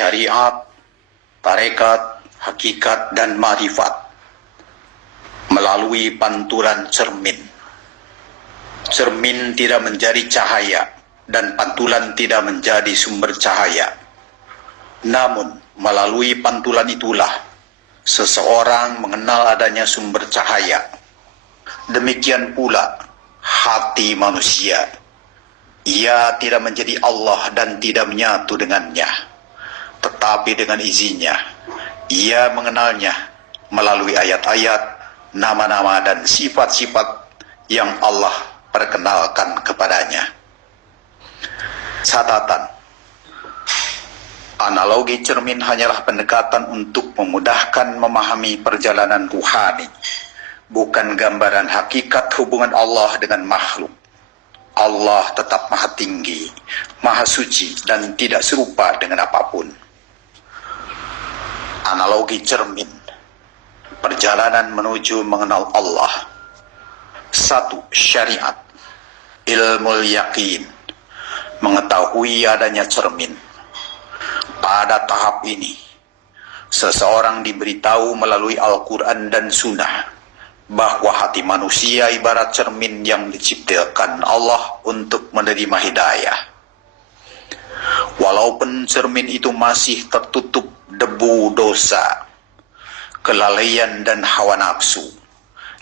syariat, tarekat, hakikat, dan marifat melalui pantulan cermin. Cermin tidak menjadi cahaya dan pantulan tidak menjadi sumber cahaya. Namun, melalui pantulan itulah seseorang mengenal adanya sumber cahaya. Demikian pula hati manusia. Ia tidak menjadi Allah dan tidak menyatu dengannya, tetapi dengan izinnya ia mengenalnya melalui ayat-ayat, nama-nama dan sifat-sifat yang Allah perkenalkan kepadanya. Catatan: analogi cermin hanyalah pendekatan untuk memudahkan memahami perjalanan ruhani, bukan gambaran hakikat hubungan Allah dengan makhluk. Allah tetap maha tinggi, maha suci, dan tidak serupa dengan apapun. Analogi cermin, perjalanan menuju mengenal Allah. 1. Syariat, ilmu yakin, mengetahui adanya cermin. Pada tahap ini, seseorang diberitahu melalui Al-Quran dan Sunnah bahwa hati manusia ibarat cermin yang diciptakan Allah untuk menerima hidayah. Walaupun cermin itu masih tertutup debu dosa, kelalaian dan hawa nafsu,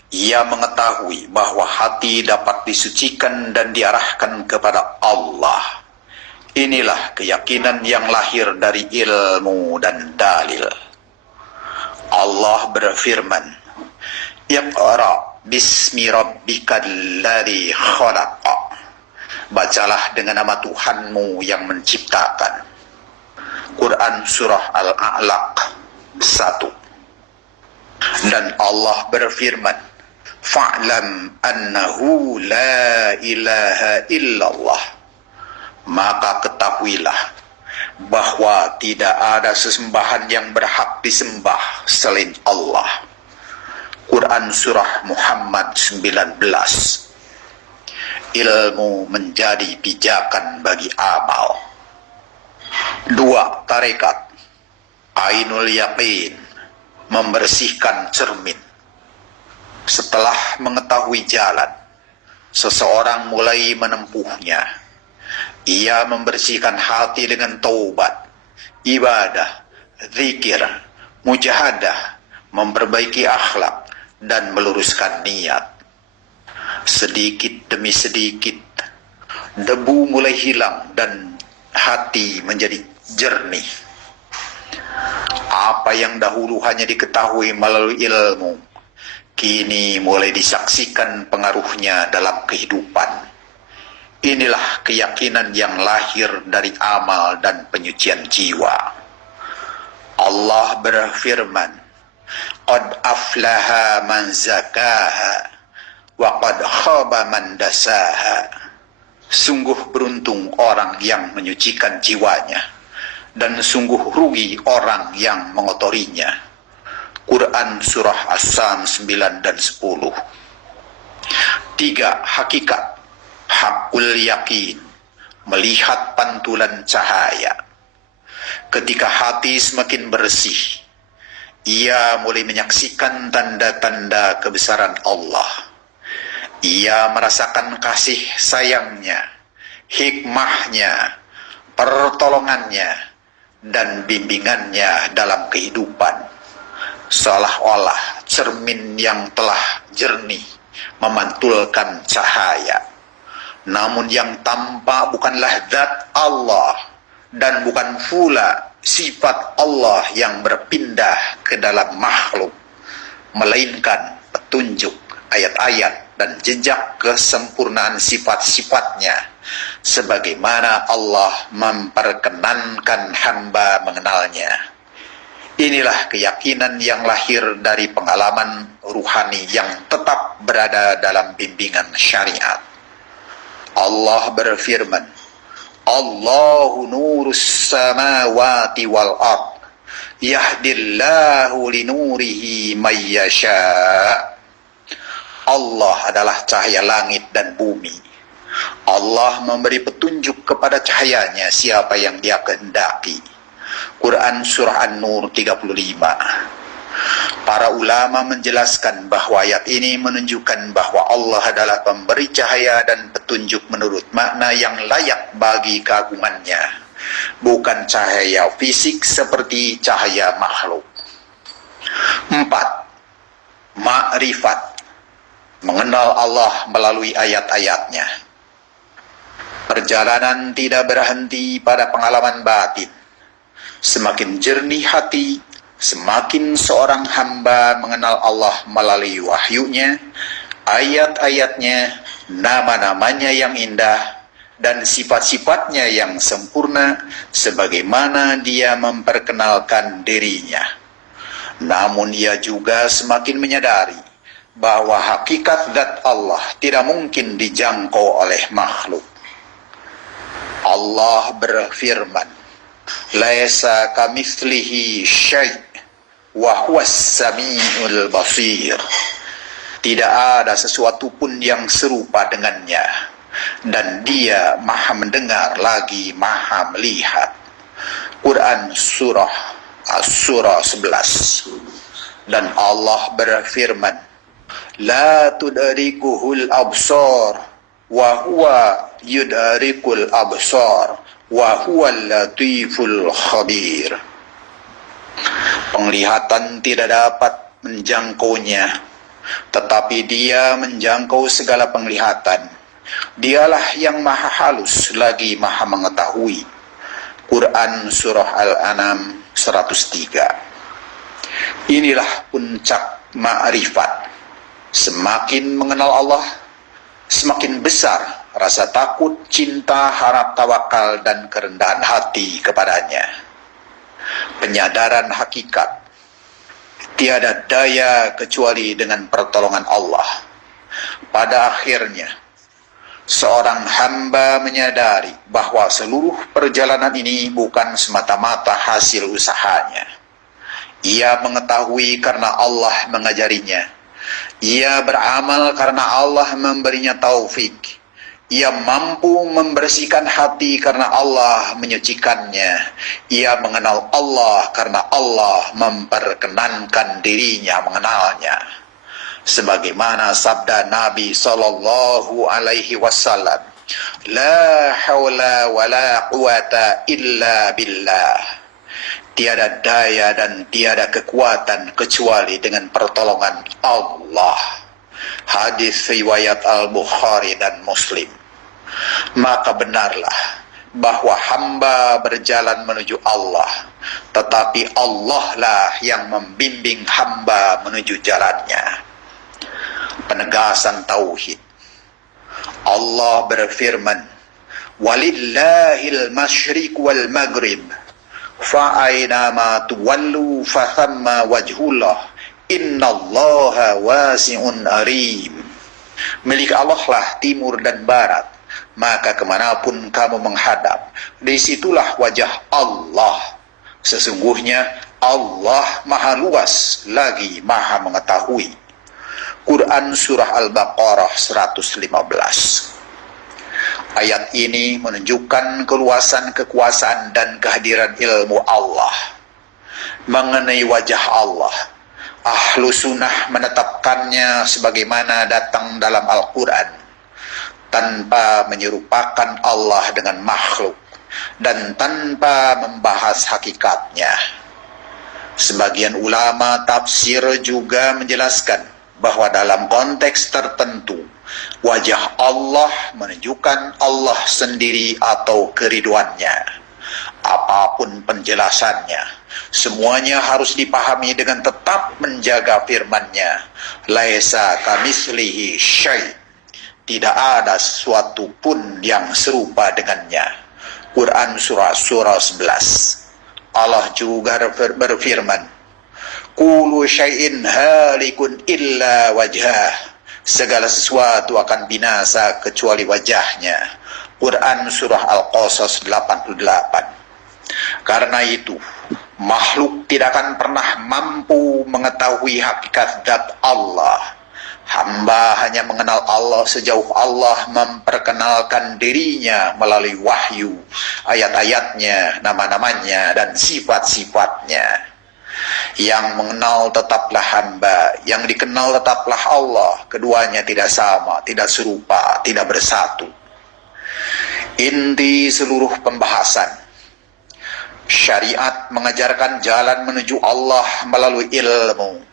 ia mengetahui bahwa hati dapat disucikan dan diarahkan kepada Allah. Inilah keyakinan yang lahir dari ilmu dan dalil. Allah berfirman, Iqra bismi rabbikal ladzi khalaq. Bacalah dengan nama Tuhanmu yang menciptakan. Quran Surah Al-A'laq 1. Dan Allah berfirman, Fa'lam annahu la ilaha illallah. Maka ketahuilah bahwa tidak ada sesembahan yang berhak disembah selain Allah. Quran Surah Muhammad 19. Ilmu menjadi pijakan bagi amal. 2. Tarekat, ainul yaqin, membersihkan cermin. Setelah mengetahui jalan, seseorang mulai menempuhnya. Ia membersihkan hati dengan taubat, ibadah, zikir, mujahadah, memperbaiki akhlak, dan meluruskan niat. Sedikit demi sedikit, debu mulai hilang dan hati menjadi jernih. Apa yang dahulu hanya diketahui melalui ilmu, kini mulai disaksikan pengaruhnya dalam kehidupan. Inilah keyakinan yang lahir dari amal dan penyucian jiwa. Allah berfirman, Qad aflaha man zakaha wa qad khaba man dasaha. Sungguh beruntung orang yang menyucikan jiwanya, dan sungguh rugi orang yang mengotorinya. Quran Surah As-San 9 dan 10. 3. Hakikat, hakul yakin, melihat pantulan cahaya. Ketika hati semakin bersih, ia mulai menyaksikan tanda-tanda kebesaran Allah. Ia merasakan kasih sayangnya, hikmahnya, pertolongannya, dan bimbingannya dalam kehidupan. Seolah-olah cermin yang telah jernih memantulkan cahaya. Namun yang tampak bukanlah zat Allah, dan bukan pula sifat Allah yang berpindah ke dalam makhluk, melainkan petunjuk, ayat-ayat, dan jejak kesempurnaan sifat-sifatnya, sebagaimana Allah memperkenankan hamba mengenalnya. Inilah keyakinan yang lahir dari pengalaman ruhani yang tetap berada dalam bimbingan syariat. Allah berfirman, Allahu nurus samawati wal ard, yahdillahu linurihi mayyasha. Allah adalah cahaya langit dan bumi. Allah memberi petunjuk kepada cahayanya siapa yang Dia kehendaki. Quran Surah An-Nur 35. Para ulama menjelaskan bahwa ayat ini menunjukkan bahwa Allah adalah pemberi cahaya dan petunjuk menurut makna yang layak bagi keagungannya, bukan cahaya fisik seperti cahaya makhluk. 4. Ma'rifat, mengenal Allah melalui ayat-ayatnya. Perjalanan tidak berhenti pada pengalaman batin. Semakin jernih hati, semakin seorang hamba mengenal Allah melalui wahyunya, ayat-ayatnya, nama-namanya yang indah, dan sifat-sifatnya yang sempurna, sebagaimana dia memperkenalkan dirinya. Namun ia juga semakin menyadari bahwa hakikat zat Allah tidak mungkin dijangkau oleh makhluk. Allah berfirman, "Laisa kamitslihi syai' wa huwas samiul basir." Tidak ada sesuatu pun yang serupa dengannya, dan dia maha mendengar lagi maha melihat. Quran Surah As-Surah 11. Dan Allah berfirman, "La tudrikuhul absar wa huwa yudrikul absar wa huwal latiful khabir." Penglihatan tidak dapat menjangkaunya, tetapi dia menjangkau segala penglihatan. Dialah yang maha halus lagi maha mengetahui. Quran Surah Al-An'am 103. Inilah puncak ma'rifat. Semakin mengenal Allah, semakin besar rasa takut, cinta, harap, tawakal, dan kerendahan hati kepadanya. Penyadaran hakikat, tiada daya kecuali dengan pertolongan Allah. Pada akhirnya, seorang hamba menyadari bahwa seluruh perjalanan ini bukan semata-mata hasil usahanya. Ia mengetahui karena Allah mengajarinya. Ia beramal karena Allah memberinya taufik. Ia mampu membersihkan hati karena Allah menyucikannya. Ia mengenal Allah karena Allah memperkenankan dirinya mengenalnya. Sebagaimana sabda Nabi sallallahu alaihi wasallam, "La haula wa la quwata illa billah." Tiada daya dan tiada kekuatan kecuali dengan pertolongan Allah. Hadis riwayat Al-Bukhari dan Muslim. Maka benarlah bahwa hamba berjalan menuju Allah, tetapi Allah lah yang membimbing hamba menuju jalannya. Penegasan tauhid. Allah berfirman, "Walillahil masyriq wal maghrib, fa'ainama tuwallu fathamma wajhullah, innallaha wasi'un arim." Milik Allah lah timur dan barat, maka kemanapun kamu menghadap, disitulah wajah Allah. Sesungguhnya Allah maha luas lagi maha mengetahui. Quran Surah Al-Baqarah 115. Ayat ini menunjukkan keluasan kekuasaan dan kehadiran ilmu Allah. Mengenai wajah Allah, Ahlu Sunnah menetapkannya sebagaimana datang dalam Al-Quran, tanpa menyerupakan Allah dengan makhluk dan tanpa membahas hakikatnya. Sebagian ulama tafsir juga menjelaskan bahwa dalam konteks tertentu, wajah Allah menunjukkan Allah sendiri atau keriduannya. Apapun penjelasannya, semuanya harus dipahami dengan tetap menjaga firman-Nya, "Laisa kamitslihi syai'." Tidak ada sesuatu pun yang serupa dengannya. Quran Surah 11. Allah juga berfirman, "Kullu syai'in halikun illa wajhah." Segala sesuatu akan binasa kecuali wajahnya. Quran Surah Al-Qasas 88. Karena itu, makhluk tidak akan pernah mampu mengetahui hakikat zat Allah. Hamba hanya mengenal Allah sejauh Allah memperkenalkan dirinya melalui wahyu, ayat-ayatnya, nama-namanya, dan sifat-sifatnya. Yang mengenal tetaplah hamba, yang dikenal tetaplah Allah. Keduanya tidak sama, tidak serupa, tidak bersatu. Inti seluruh pembahasan, syariat mengajarkan jalan menuju Allah melalui ilmu.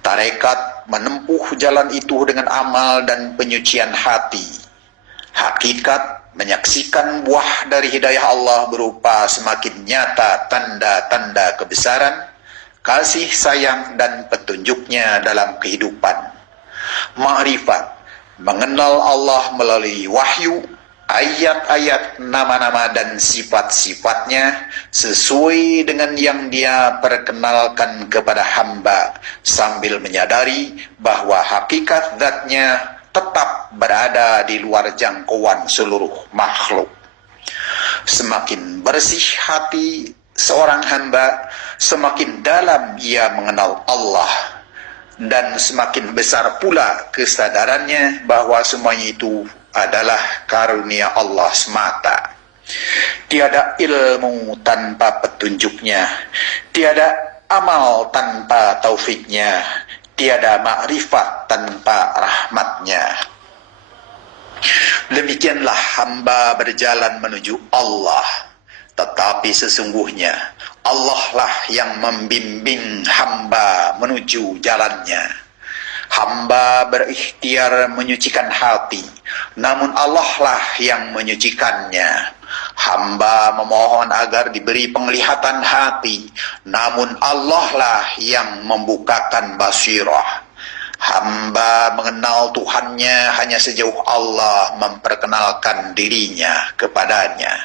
Tarekat menempuh jalan itu dengan amal dan penyucian hati. Hakikat menyaksikan buah dari hidayah Allah berupa semakin nyata tanda-tanda kebesaran, kasih sayang dan petunjuknya dalam kehidupan. Ma'rifat mengenal Allah melalui wahyu, ayat-ayat, nama-nama dan sifat-sifatnya sesuai dengan yang dia perkenalkan kepada hamba, sambil menyadari bahwa hakikat zatnya tetap berada di luar jangkauan seluruh makhluk. Semakin bersih hati seorang hamba, semakin dalam ia mengenal Allah, dan semakin besar pula kesadarannya bahwa semuanya itu adalah karunia Allah semata. Tiada ilmu tanpa petunjuknya, tiada amal tanpa taufiknya, tiada ma'rifat tanpa rahmatnya. Demikianlah hamba berjalan menuju Allah, tetapi sesungguhnya Allah lah yang membimbing hamba menuju jalannya. Hamba berikhtiar menyucikan hati, namun Allah lah yang menyucikannya. Hamba memohon agar diberi penglihatan hati, namun Allah lah yang membukakan basirah. Hamba mengenal Tuhannya hanya sejauh Allah memperkenalkan dirinya kepadanya.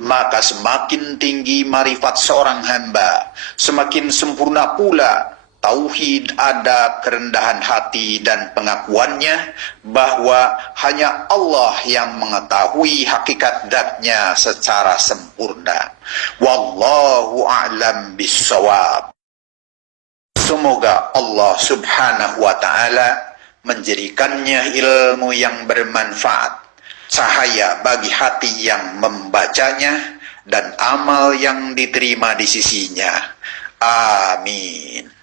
Maka semakin tinggi marifat seorang hamba, semakin sempurna pula tauhid, ada kerendahan hati dan pengakuannya bahwa hanya Allah yang mengetahui hakikat zatnya secara sempurna. Wallahu a'lam bissawab. Semoga Allah subhanahu wa ta'ala menjadikannya ilmu yang bermanfaat, cahaya bagi hati yang membacanya, dan amal yang diterima di sisinya. Amin.